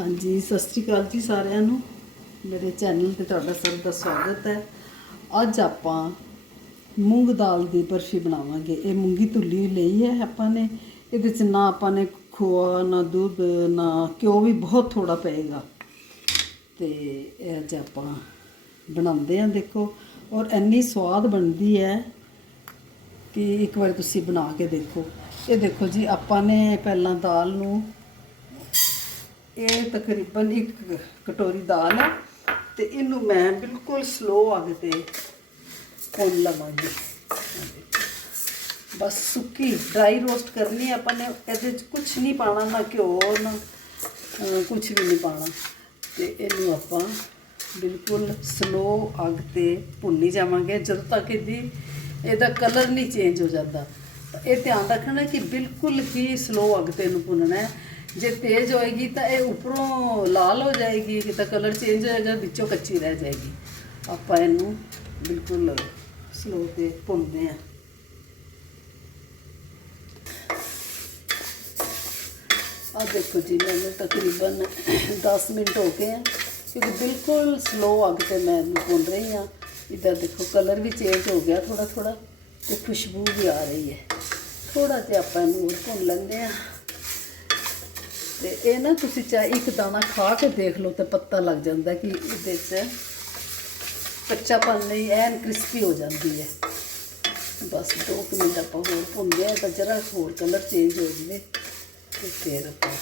ਹਾਂਜੀ, ਸਤਿ ਸ਼੍ਰੀ ਅਕਾਲ ਜੀ ਸਾਰਿਆਂ ਨੂੰ। ਮੇਰੇ ਚੈਨਲ ਤੇ ਤੁਹਾਡਾ ਸਭ ਦਾ ਸਵਾਗਤ ਹੈ। ਅੱਜ ਆਪਾਂ ਮੂੰਗ ਦਾਲ ਦੀ ਬਰਫੀ ਬਣਾਵਾਂਗੇ। ਇਹ ਮੂੰਗੀ ਧੁੱਲੀ ਲਈ ਹੈ ਆਪਾਂ ਨੇ। ਇਹਦੇ ਚ ਨਾ ਆਪਾਂ ਨੇ ਖੋਆ, ਨਾ ਦੁੱਧ, ਨਾ ਘਿਓ ਵੀ ਬਹੁਤ ਥੋੜਾ ਪਏਗਾ। ਤੇ ਇਹ ਅੱਜ ਆਪਾਂ ਬਣਾਉਂਦੇ ਹਾਂ, ਦੇਖੋ। ਔਰ ਇੰਨੀ ਸਵਾਦ ਬਣਦੀ ਹੈ ਕਿ ਇੱਕ ਵਾਰ ਤੁਸੀਂ ਬਣਾ ਕੇ ਦੇਖੋ। ਇਹ ਦੇਖੋ ਜੀ, ਆਪਾਂ ਨੇ ਪਹਿਲਾਂ ਦਾਲ ਨੂੰ ਇਹ ਤਕਰੀਬਨ ਇੱਕ ਕਟੋਰੀ ਦਾਲ ਹੈ ਤੇ ਇਹਨੂੰ ਮੈਂ ਬਿਲਕੁਲ ਸਲੋ ਅੱਗ ਤੇ ਭੁੰਨ ਲਵਾਂਗੀ। ਬਸ ਸੁੱਕੀ ਡਰਾਈ ਰੋਸਟ ਕਰਨੀ ਹੈ ਆਪਾਂ ਨੇ, ਇਹਦੇ ਚ ਕੁਝ ਨਹੀਂ ਪਾਣਾ, ਨਾ ਘਿਓ, ਨਾ ਕੁਝ ਵੀ ਨਹੀਂ ਪਾਣਾ। ਤੇ ਇਹਨੂੰ ਆਪਾਂ ਬਿਲਕੁਲ ਸਲੋ ਅੱਗ ਤੇ ਭੁੰਨੀ ਜਾਵਾਂਗੇ, ਜਦੋਂ ਤੱਕ ਇਹਦੀ, ਇਹਦਾ ਕਲਰ ਨਹੀਂ ਚੇਂਜ ਹੋ ਜਾਂਦਾ। ਇਹ ਧਿਆਨ ਰੱਖਣਾ ਕਿ ਬਿਲਕੁਲ ਹੀ ਸਲੋ ਅੱਗ ਤੇ ਇਹਨੂੰ ਭੁੰਨਣਾ ਹੈ। ਜੇ ਤੇਜ਼ ਹੋਏਗੀ ਤਾਂ ਇਹ ਉੱਪਰੋਂ ਲਾਲ ਹੋ ਜਾਏਗੀ ਕਿ ਕਲਰ ਚੇਂਜ ਹੋ ਜਾਏਗਾ, ਵਿੱਚੋਂ ਕੱਚੀ ਰਹਿ ਜਾਏਗੀ। ਆਪਾਂ ਇਹਨੂੰ ਬਿਲਕੁਲ ਸਲੋ ਤੇ ਭੁੰਨਦੇ ਹਾਂ। ਆ ਦੇਖੋ ਜੀ, ਮੈਨੂੰ ਤਕਰੀਬਨ 10 ਮਿੰਟ ਹੋ ਗਏ ਆ, ਕਿਉਂਕਿ ਬਿਲਕੁਲ ਸਲੋ ਅੱਗ ਤੇ ਮੈਂ ਇਹਨੂੰ ਭੁੰਨ ਰਹੀ ਹਾਂ। ਇਧਰ ਦੇਖੋ ਕਲਰ ਵੀ ਚੇਂਜ ਹੋ ਗਿਆ ਥੋੜਾ ਥੋੜਾ ਤੇ ਖੁਸ਼ਬੂ ਵੀ ਆ ਰਹੀ ਹੈ। ਥੋੜਾ ਜਿਹਾ ਆਪਾਂ ਇਹਨੂੰ ਹੋਰ ਭੁੰਨ ਲੈਂਦੇ ਆ ਤੇ ਇਹ ਨਾ ਤੁਸੀਂ ਚਾਹੇ ਇੱਕ ਦਾਣਾ ਖਾ ਕੇ ਦੇਖ ਲਓ ਤੇ ਪਤਾ ਲੱਗ ਜਾਂਦਾ ਕਿ ਇਹਦੇ 'ਚ ਕੱਚਾਪਨ ਨਹੀਂ, ਐਨ ਕ੍ਰਿਸਪੀ ਹੋ ਜਾਂਦੀ ਹੈ। ਬਸ ਦੋ ਕੁ ਮਿੰਟ ਆਪਾਂ ਹੋਰ ਭੁੰਨਦੇ ਆ ਤਾਂ ਜਰਾ ਹੋਰ ਕਲਰ ਚੇਂਜ ਹੋ ਜਵੇ ਤੇ ਫਿਰ ਆਪਾਂ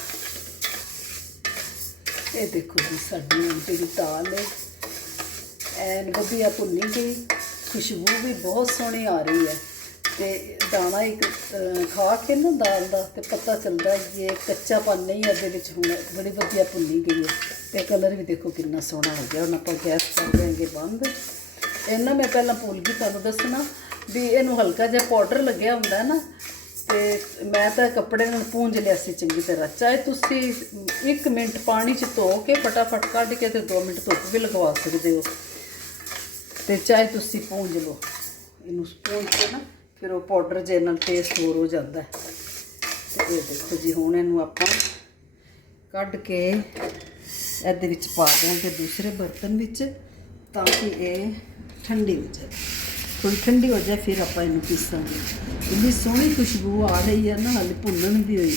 ਇਹ ਦੇਖੋ ਜੀ, ਸਾਡੀ ਜਿਹੜੀ ਦਾਲ ਹੈ, ਐਨ ਵਧੀਆ ਭੁੰਨੀ ਗਈ, ਖੁਸ਼ਬੂ ਵੀ ਬਹੁਤ ਸੋਹਣੀ ਆ ਰਹੀ ਹੈ। ਤੇ ਦਾਣਾ ਇੱਕ ਖਾ ਕੇ ਨਾ ਦਾਲ ਦਾ ਤੇ ਪਤਾ ਚੱਲਦਾ ਹੈ ਕਿ ਇਹ ਕੱਚਾਪਨ ਨਹੀਂ ਇਹਦੇ ਵਿੱਚ ਹੁਣ ਬੜੀ ਵਧੀਆ ਭੁੰਨੀ ਗਈ ਹੈ। ਤੇ ਕਲਰ ਵੀ ਦੇਖੋ ਕਿੰਨਾ ਸੋਹਣਾ ਹੋ ਗਿਆ, ਹੁਣ ਆਪਾਂ ਗੈਸ ਕਰ ਦੇਵਾਂਗੇ ਬੰਦ। ਇਹਨਾਂ ਮੈਂ ਪਹਿਲਾਂ ਭੁੱਲ ਗਈ ਤੁਹਾਨੂੰ ਦੱਸਣਾ ਵੀ ਇਹਨੂੰ ਹਲਕਾ ਜਿਹਾ ਪਾਊਡਰ ਲੱਗਿਆ ਹੁੰਦਾ ਨਾ, ਤੇ ਮੈਂ ਤਾਂ ਕੱਪੜੇ ਨਾਲ ਪੂੰਝ ਲਿਆ ਸੀ ਚੰਗੀ ਤਰ੍ਹਾਂ। ਚਾਹੇ ਤੁਸੀਂ 1 ਮਿੰਟ ਪਾਣੀ 'ਚ ਧੋ ਕੇ ਫਟਾਫਟ ਕੱਢ ਕੇ ਤੇ 2 ਮਿੰਟ ਧੁੱਪ ਵੀ ਲਗਵਾ ਸਕਦੇ ਹੋ। ਤੇ ਚਾਹੇ ਤੁਸੀਂ ਪੂੰਝ ਲਓ। ਇਹਨੂੰ ਪੂੰਝ ਕੇ ਨਾ ਫਿਰ ਉਹ ਪਾਊਡਰ ਜੇ ਨਾਲ ਟੇਸਟ ਹੋਰ ਹੋ ਜਾਂਦਾ ਹੈ। ਤੇ ਇਹ ਦੇਖੋ ਜੀ, ਹੁਣ ਇਹਨੂੰ ਆਪਾਂ ਕੱਢ ਕੇ ਇਹਦੇ ਵਿੱਚ ਪਾ ਦਿਆਂਗੇ ਦੂਸਰੇ ਬਰਤਨ ਵਿੱਚ, ਤਾਂ ਕਿ ਇਹ ਠੰਡੀ ਹੋ ਜਾਵੇ ਥੋੜੀ ਠੰਡੀ ਹੋ ਜਾਏ, ਫਿਰ ਆਪਾਂ ਇਹਨੂੰ ਪੀਸਾਂਗੇ। ਇੰਨੀ ਸੋਹਣੀ ਖੁਸ਼ਬੂ ਆ ਰਹੀ ਹੈ ਨਾ, ਹਾਲੇ ਭੁੰਨਣ ਵੀ ਹੋਈ।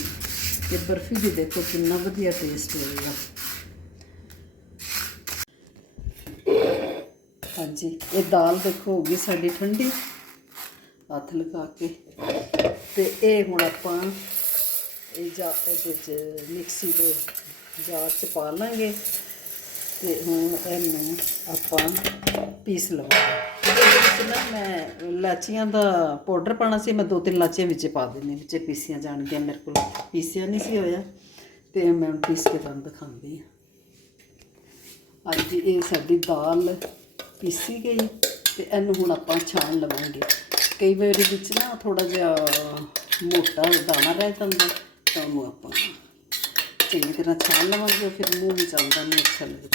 ਤੇ ਬਰਫੀ ਵੀ ਦੇਖੋ ਕਿੰਨਾ ਵਧੀਆ ਟੇਸਟ ਹੋਏਗਾ। ਹਾਂਜੀ, ਇਹ ਦਾਲ ਦੇਖੋ ਹੋ ਗਈ ਸਾਡੀ ਠੰਡੀ। ਹੱਥ ਲਗਾ ਕੇ। ਤੇ ਇਹ ਹੁਣ ਆਪਾਂ ਇਹ ਜਾ ਇਹਦੇ ਚ ਮਿਕਸੀ ਦੇ ਜਾਰ ਚ ਪਾ ਲਾਂਗੇ। ਤੇ ਹੁਣ ਇਹਨੂੰ ਆਪਾਂ ਪੀਸ ਲਵਾਂਗੇ। ਇਹਦੇ ਵਿੱਚ ਨਾ ਮੈਂ ਲਾਚੀਆਂ ਦਾ ਪਾਊਡਰ ਪਾਣਾ ਸੀ, ਮੈਂ ਦੋ ਤਿੰਨ ਲਾਚੀਆਂ ਵਿੱਚ ਪਾ ਦਿੰਦੀ ਵਿੱਚ ਪੀਸੀਆਂ ਜਾਣਗੀਆਂ ਮੇਰੇ ਕੋਲ। ਪੀਸਿਆ ਨਹੀਂ ਸੀ ਹੋਇਆ। ਤੇ ਮੈਂ ਪੀਸ ਕੇ ਤੁਹਾਨੂੰ ਦਿਖਾਉਂਦੀ ਹਾਂ। ਅੱਜ ਇਹ ਸਾਡੀ ਦਾਲ ਪੀਸੀ ਗਈ। ਤੇ ਇਹਨੂੰ ਹੁਣ ਆਪਾਂ ਛਾਣ ਲਵਾਂਗੇ। ਕਈ ਵਾਰੀ ਵਿੱਚ ਨਾ ਥੋੜਾ ਜਿਹਾ ਮੋਟਾ ਦਾਣਾ ਰਹਿ ਜਾਂਦਾ, ਤਾਂ ਉਹਨੂੰ ਆਪਾਂ ਚੰਗੀ ਤਰ੍ਹਾਂ ਛਾਣ ਲਵਾਂਗੇ, ਫਿਰ ਮੂੰਹ ਵਿੱਚ ਆਉਂਦਾ ਨਹੀਂ ਅੱਛਾ ਲੱਗਦਾ।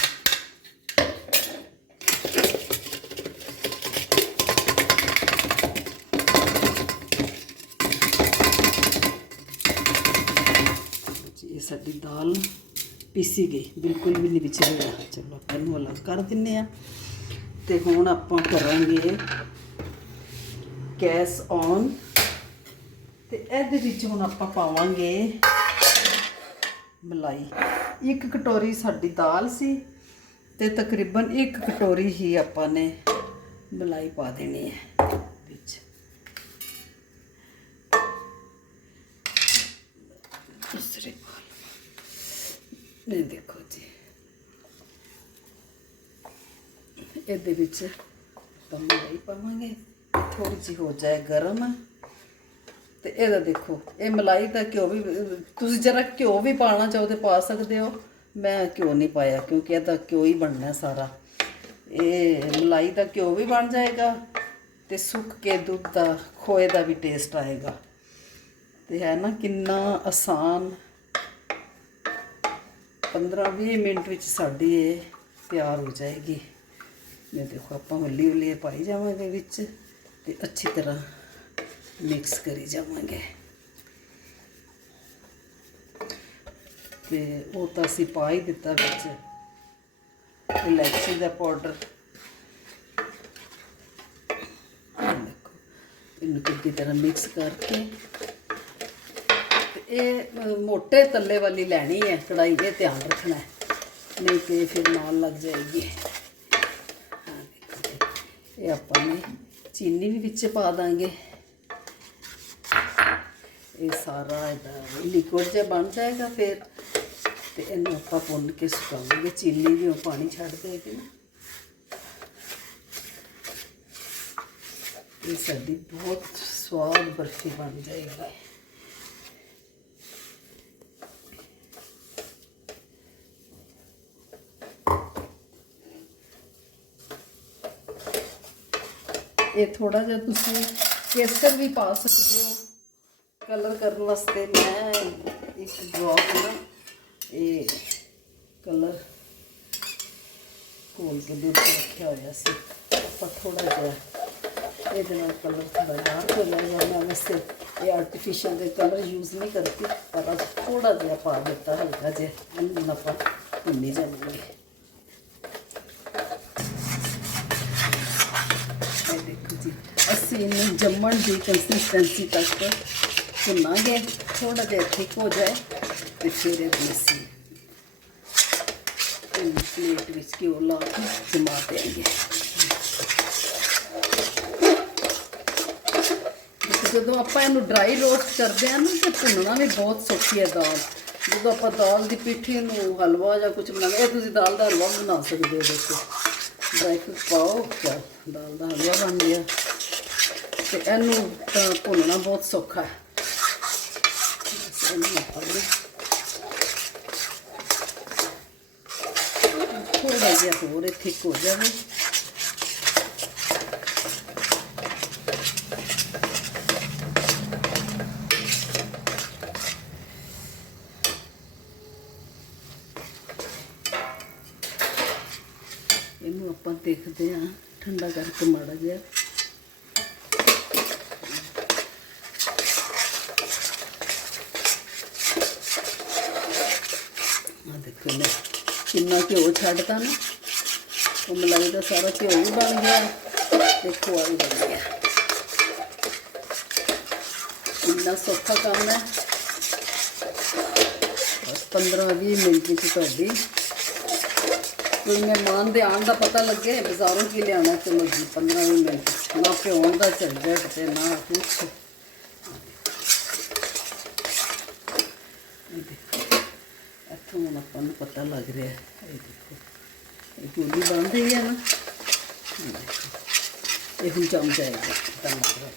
ਜੀ, ਇਹ ਸਾਡੀ ਦਾਲ ਪੀਸੀ ਗਈ, ਬਿਲਕੁਲ ਵੀ ਨਹੀਂ ਵਿੱਚ ਰਿਹਾ ਚਲੋ ਆਪਾਂ ਇਹਨੂੰ ਅਲੱਗ ਕਰ ਦਿੰਨੇ ਆ। ਤੇ ਹੁਣ ਆਪਾਂ ਕਰਾਂਗੇ ਗੈਸ ਔਨ। ਤੇ ਇਹਦੇ ਵਿੱਚ ਹੁਣ ਆਪਾਂ ਪਾਵਾਂਗੇ ਮਲਾਈ। ਇੱਕ ਕਟੋਰੀ ਸਾਡੀ ਦਾਲ ਸੀ ਤੇ ਤਕਰੀਬਨ ਇੱਕ ਕਟੋਰੀ ਹੀ ਆਪਾਂ ਨੇ ਮਲਾਈ ਪਾ ਦੇਣੀ ਹੈ ਵਿੱਚ। ਦੂਸਰੇ ਨੇ ਦੇਖੋ ਜੀ ਇਹਦੇ ਵਿੱਚ ਤਾਂ ਮਲਾਈ ਪਾਵਾਂਗੇ ਥੋੜੀ ਜਿਹੀ ਹੋ ਜਾਏ ਗਰਮ। ਤੇ ਇਹਦਾ ਦੇਖੋ, ਇਹ ਮਲਾਈ ਦਾ ਘਿਓ ਵੀ, ਤੁਸੀਂ ਜਰਾ ਘਿਓ ਵੀ ਪਾਣਾ ਚਾਹੋ ਤੇ ਪਾ ਸਕਦੇ ਹੋ। ਮੈਂ ਘਿਓ ਨਹੀਂ ਪਾਇਆ ਕਿਉਂਕਿ ਇਹਦਾ ਘਿਓ ਹੀ ਬਣਨਾ ਸਾਰਾ। ਇਹ ਮਲਾਈ ਦਾ ਘਿਓ ਵੀ ਬਣ ਜਾਏਗਾ ਤੇ ਸੁੱਕ ਕੇ ਦੁੱਧ ਦਾ, ਖੋਏ ਦਾ ਵੀ ਟੇਸਟ ਆਏਗਾ। ਤੇ ਹੈ ਨਾ ਕਿੰਨਾ ਆਸਾਨ। 15-20 ਮਿੰਟ ਵਿੱਚ ਸਾਡੀ ਇਹ ਤਿਆਰ ਹੋ ਜਾਏਗੀ। ਇਹ ਦੇਖੋ ਆਪਾਂ ਹੌਲੀ ਹੌਲੀ ਪਾਈ ਜਾਵਾਂਗੇ ਵਿੱਚ ਤੇ ਅੱਛੀ ਤਰ੍ਹਾਂ ਮਿਕਸ ਕਰੀ ਜਾਵਾਂਗੇ। ਤੇ ਉਹ ਤਾਂ ਅਸੀਂ ਪਾ ਹੀ ਦਿੱਤਾ ਵਿੱਚ ਇਲਾਇਚੀ ਦਾ ਪਾਊਡਰ ਦੇਖੋ ਇਹਨੂੰ ਚੰਗੀ ਤਰ੍ਹਾਂ ਮਿਕਸ ਕਰਕੇ। ਇਹ ਅ, ਮੋਟੇ ਤੱਲੇ ਵਾਲੀ ਲੈਣੀ ਹੈ ਕੜਾਈ ਦੇ ਧਿਆਨ ਰੱਖਣਾ ਨਹੀਂ ਤੇ ਫਿਰ ਨਾਲ ਲੱਗ ਜਾਏਗੀ। ਜੀ। ਇਹ ਆਪਾਂ ਨੇ ਚੀਨੀ ਵੀ ਵਿੱਚ ਪਾ ਦਾਂਗੇ। ਇਹ ਸਾਰਾ ਇਹਦਾ ਲਿਕੁਇਡ ਜਿਹਾ ਬਣ ਜਾਏਗਾ ਫਿਰ। ਤੇ ਇਹਨੂੰ ਆਪਾਂ ਭੁੰਨ ਕੇ ਸੁਕਾਵਾਂਗੇ। ਚੀਨੀ ਵੀ ਉਹ ਪਾਣੀ ਛੱਡ ਦੇਗੀ ਨਾ। ਇਹ ਸਾਡੀ ਬਹੁਤ ਸਵਾਦ ਬਰਫੀ ਬਣ ਜਾਏਗੀ ਇਹ ਥੋੜਾ ਜਿਹਾ ਤੁਸੀਂ ਕੇਸਰ ਵੀ ਪਾ ਸਕਦੇ ਹੋ। ਕਲਰ ਕਰਨ ਵਾਸਤੇ ਮੈਂ ਇੱਕ ਡ੍ਰੌਪ ਨਾ ਇਹ ਕਲਰ ਕੋਲ ਕੇ ਦੁੱਧ 'ਚ ਰੱਖਿਆ ਹੋਇਆ ਸੀ। ਆਪਾਂ ਥੋੜਾ ਜਿਹਾ ਇਹਦੇ ਨਾਲ ਕਲਰ ਥੋੜਾ ਡਾਰਕ ਹੋ ਜਾਏਗਾ ਮੈਂ ਵੈਸੇ ਇਹ ਆਰਟੀਫੀਸ਼ੀਅਲ ਦੇ ਕਲਰ ਯੂਜ਼ ਨਹੀਂ ਕਰਦੀ, ਪਰ ਅੱਜ ਥੋੜਾ ਜਿਹਾ ਪਾ ਦਿੱਤਾ ਹਲਕਾ ਜਿਹਾ। ਇਹਨੂੰ ਆਪਾਂ ਭੁੰਨੀ ਜਾਵਾਂਗੇ। ਇਹ ਦੇਖੋ ਜੀ ਅਸੀਂ ਇਹਨੂੰ ਜੰਮਣ ਦੀ ਕੰਸਿਸਟੈਂਸੀ ਤੱਕ ਭੁੰਨਾਂਗੇ। ਥੋੜਾ ਜਿਹਾ ਥਿਕ ਹੋ ਜਾਏ ਤੇ ਫਿਰ ਇਹਨੂੰ ਅਸੀਂ ਇਹਨੂੰ ਪਲੇਟ ਵਿੱਚ ਘਿਓ ਲਾ ਕੇ ਜਮਾ ਦੇਵਾਂਗੇ ਜਦੋਂ ਆਪਾਂ ਇਹਨੂੰ ਡਰਾਈ ਰੋਸਟ ਕਰਦੇ ਹਾਂ ਨਾ, ਤੇ ਭੁੰਨਣਾ ਵੀ ਬਹੁਤ ਸੌਖੀ ਹੈ ਦਾਲ। ਜਦੋਂ ਆਪਾਂ ਦਾਲ ਦੀ ਪਿੱਠੀ ਨੂੰ ਹਲਵਾ ਜਾਂ ਕੁਝ ਬਣਾਉਂਦੇ ਇਹ ਤੁਸੀਂ ਦਾਲ ਦਾ ਹਲਵਾ ਬਣਾ ਸਕਦੇ ਹੋ ਦੇਖੋ। ਡਰਾਈ ਫਰੂਟ ਪਾਓ ਤਾਂ ਦਾਲ ਦਾ ਹਲਵਾ ਬਣ ਗਿਆ ਤੇ ਇਹਨੂੰ ਤਾਂ ਭੁੰਨਣਾ ਬਹੁਤ ਸੌਖਾ ਹੈ ਬਸ ਇਹਨੂੰ ਆਪਾਂ ਥੋੜਾ ਜਿਹਾ ਹੋਰ ਇਹ ਥਿਕ ਹੋ ਜਾਵੇ ਦੇਖਦੇ ਹਾਂ ਠੰਡਾ ਕਰਕੇ ਮਾੜਾ ਜਿਹਾ ਆ ਦੇਖੋ ਮੈਂ ਕਿੰਨਾ ਘਿਓ ਛੱਡਤਾ ਨਾ ਉਹ ਮਲਾਈ ਦਾ ਸਾਰਾ ਘਿਓ ਵੀ ਬਣ ਗਿਆ ਤੇ ਖੋਆ ਵੀ ਬਣ ਗਿਆ ਇੰਨਾ ਸੌਖਾ ਕੰਮ ਹੈ ਬਸ 15-20 ਮਿੰਟ ਵਿੱਚ ਤੁਹਾਡੀ ਕੋਈ ਮਹਿਮਾਨ ਦੇ ਆਉਣ ਦਾ ਪਤਾ ਲੱਗੇ, ਬਾਜ਼ਾਰੋਂ ਕੀ ਲਿਆਉਣਾ, ਚਲੋ ਜੀ 15 ਮਿੰਟ, ਨਾ ਭਿਉਣ ਦਾ ਝੰਡਟ ਤੇ ਨਾ ਕੁਛ ਇੱਥੋਂ ਹੁਣ ਆਪਾਂ ਨੂੰ ਪਤਾ ਲੱਗ ਰਿਹਾ ਹੈ। ਇਹ ਦੇਖੋ, ਇਹ ਗੋਲੀ ਬਣ ਰਹੀ ਹੈ ਨਾ ਇਹ ਦੇਖੋ। ਇਹ ਹੁਣ ਜੰਮ ਜਾਏਗਾ, ਪਤਾ ਲੱਗ ਰਿਹਾ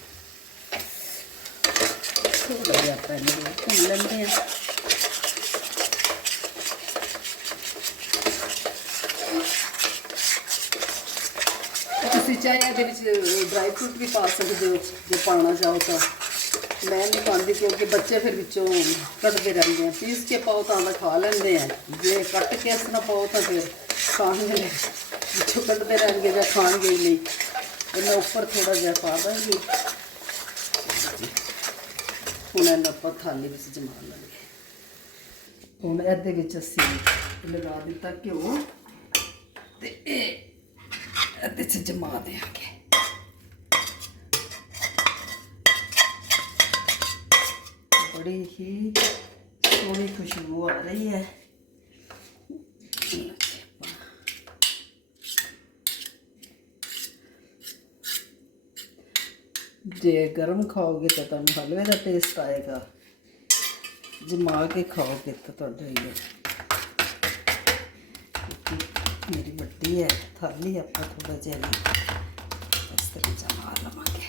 ਥੋੜਾ ਜਿਹਾ ਆਪਾਂ ਇਹਨੂੰ ਭੁੰਨ ਲੈਂਦੇ ਹਾਂ ਤੁਸੀਂ ਚਾਹੇ ਇਹਦੇ ਵਿੱਚ ਡਰਾਈ ਫਰੂਟ ਵੀ ਪਾ ਸਕਦੇ ਹੋ ਜੇ ਪਾਉਣਾ ਚਾਹੋ ਤਾਂ। ਮੈਂ ਨਹੀਂ ਪਾਉਂਦੀ ਕਿਉਂਕਿ ਬੱਚੇ ਫਿਰ ਵਿੱਚੋਂ ਕੱਢਦੇ ਰਹਿੰਦੇ ਆ। ਪੀਸ ਕੇ ਪਾਓ ਤਾਂ ਤਾਂ ਖਾ ਲੈਂਦੇ ਆ। ਜੇ ਕੱਟ ਕੇ ਇਸ ਤਰ੍ਹਾਂ ਪਾਓ ਤਾਂ ਫਿਰ ਖਾਣਗੇ ਨਹੀਂ। ਵਿੱਚੋਂ ਕੱਢਦੇ ਰਹਿਣਗੇ ਜਾਂ ਖਾਣਗੇ ਹੀ ਨਹੀਂ ਤੇ ਉੱਪਰ ਥੋੜਾ ਜਿਹਾ ਪਾ ਦਾਂਗੇ। ਹੁਣ ਇਹਨੂੰ ਆਪਾਂ ਥਾਲੀ ਵਿੱਚ ਜਮਾ ਲਾਂਗੇ। ਹੁਣ ਇਹਦੇ ਵਿੱਚ ਅਸੀਂ ਲਗਾ ਦਿੱਤਾ ਘਿਓ ਤੇ ਇਹ ਇਹਦੇ 'ਚ ਜਮਾ ਦਿਆਂਗੇ ਬੜੀ ਹੀ ਸੋਹਣੀ ਖੁਸ਼ਬੂ ਆ ਰਹੀ ਹੈ। ਜੇ ਗਰਮ ਖਾਓਗੇ ਤਾਂ ਤੁਹਾਨੂੰ ਹਲਵੇ ਦਾ ਟੇਸਟ ਆਏਗਾ। ਜਮਾ ਕੇ ਖਾਓਗੇ ਤਾਂ ਤੁਹਾਡੇ ਹੀ। ਮੇਰੀ ਹੈ ਥਾਲੀ ਆਪਾਂ ਥੋੜਾ ਜਿਹਾ ਇਸ ਤਰ੍ਹਾਂ ਜਮਾ ਲਵਾਂਗੇ।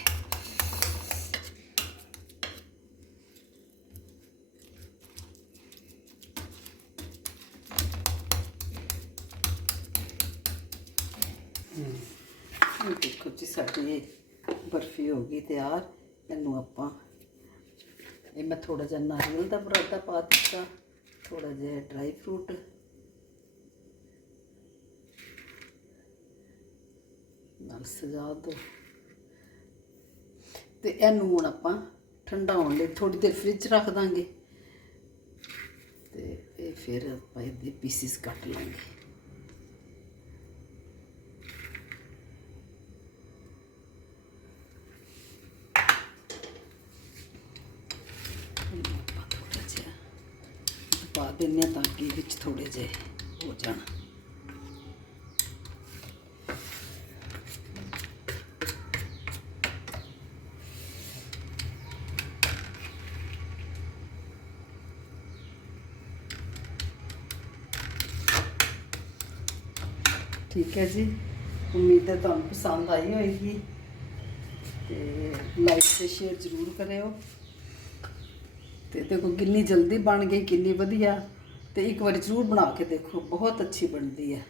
ਇਹ ਦੇਖੋ ਜੀ, ਸਾਡੀ ਬਰਫੀ ਹੋ ਗਈ ਤਿਆਰ। ਇਹਨੂੰ ਆਪਾਂ ਇਹ ਮੈਂ ਥੋੜਾ ਜਿਹਾ ਨਾਰੀਅਲ ਦਾ ਬਰਾਦਾ ਪਾ ਦਿੱਤਾ। ਥੋੜਾ ਜਿਹਾ ਡਰਾਈ ਫਰੂਟ ਨਾਲ ਸਜਾ ਦੋ ਤੇ ਇਹਨੂੰ ਹੁਣ ਆਪਾਂ ਠੰਡਾ ਹੋਣ ਲਈ ਥੋੜੀ ਦੇਰ ਫ੍ਰਿਜ ਰੱਖ ਦਾਂਗੇ। ਤੇ ਇਹ ਫਿਰ ਆਪਾਂ ਇਹਦੇ ਪੀਸਿਸ ਕੱਟ ਲਾਂਗੇ। ਆਪਾਂ ਥੋੜ੍ਹਾ ਜਿਹਾ ਪਾ ਦਿੰਦੇ ਹਾਂ ਤਾਂ ਕਿ ਵਿੱਚ ਥੋੜੇ ਜਿਹੇ ਹੋ ਜਾਣ। ਠੀਕ ਹੈ ਜੀ। ਉਮੀਦ ਹੈ ਤੁਹਾਨੂੰ ਪਸੰਦ ਆਈ ਹੋਏਗੀ। ਤੇ ਲਾਈਕ ਤੇ ਸ਼ੇਅਰ ਜ਼ਰੂਰ ਕਰਿਓ। ਤੇ ਦੇਖੋ ਕਿੰਨੀ ਜਲਦੀ ਬਣ ਗਈ, ਕਿੰਨੀ ਵਧੀਆ। ਤੇ ਇੱਕ ਵਾਰੀ ਜ਼ਰੂਰ ਬਣਾ ਕੇ ਦੇਖੋ, ਬਹੁਤ ਅੱਛੀ ਬਣਦੀ ਹੈ।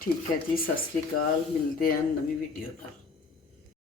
ਠੀਕ ਹੈ ਜੀ, ਸਤਿ ਸ੍ਰੀ ਅਕਾਲ। ਮਿਲਦੇ ਹਾਂ ਨਵੀਂ ਵੀਡੀਓ ਨਾਲ।